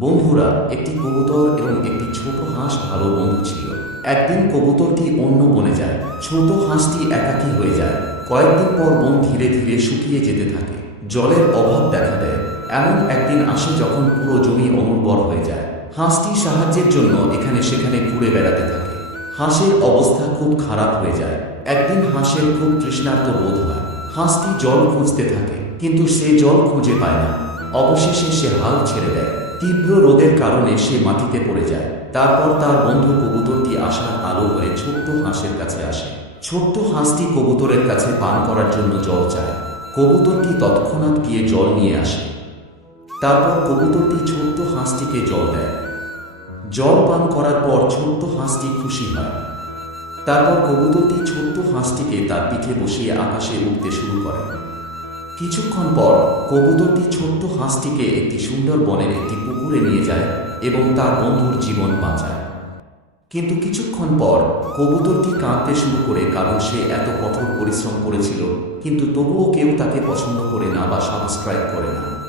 বন্ধুরা, একটি কবুতর এবং একটি ছোট হাঁস ভালো বন্ধু ছিল। একদিন কবুতরটি অন্য বনে যায়। ছোট হাঁসটি একাকী হয়ে যায়। কয়েকদিন পর বন ধীরে ধীরে শুকিয়ে যেতে থাকে। জলের অভাব দেখা দেয়। এমন একদিন আসে যখন পুরো জমি অনুর্বর হয়ে যায়। হাঁসটি সাহায্যের জন্য এখানে সেখানে ঘুরে বেড়াতে থাকে। হাঁসের অবস্থা খুব খারাপ হয়ে যায়। একদিন হাঁসের খুব তৃষ্ণার্ত বোধ হয়। হাঁসটি জল খুঁজতে থাকে, কিন্তু সে জল খুঁজে পায় না। অবশেষে সে হাল ছেড়ে দেয়। তীব্র রোদের কারণে সে মাটিতে পড়ে যায়। তারপর তার বন্ধু কবুতরটি আশার আলো হয়ে ছোট্ট হাঁসের কাছে আসে। ছোট্ট হাঁসটি কবুতরের কাছে পান করার জন্য জল চায়। কবুতরটি তৎক্ষণাৎ গিয়ে জল নিয়ে আসে। তারপর কবুতরটি ছোট্ট হাঁসটিকে জল দেয়। জল পান করার পর ছোট্ট হাঁসটি খুশি হয়। তারপর কবুতরটি ছোট্ট হাঁসটিকে তার পিঠে বসিয়ে আকাশে উঠতে শুরু করে। কিছুক্ষণ পর কবুতরটি ছোট্ট হাঁসটিকে একটি সুন্দর বনের একটি পুকুরে নিয়ে যায় এবং তার বন্ধুর জীবন বাঁচায়। কিন্তু কিছুক্ষণ পর কবুতরটি কাঁদতে শুরু করে, কারণ সে এত কঠোর পরিশ্রম করেছিল, কিন্তু তবুও কেউ তাকে পছন্দ করে না বা সাবস্ক্রাইব করে না।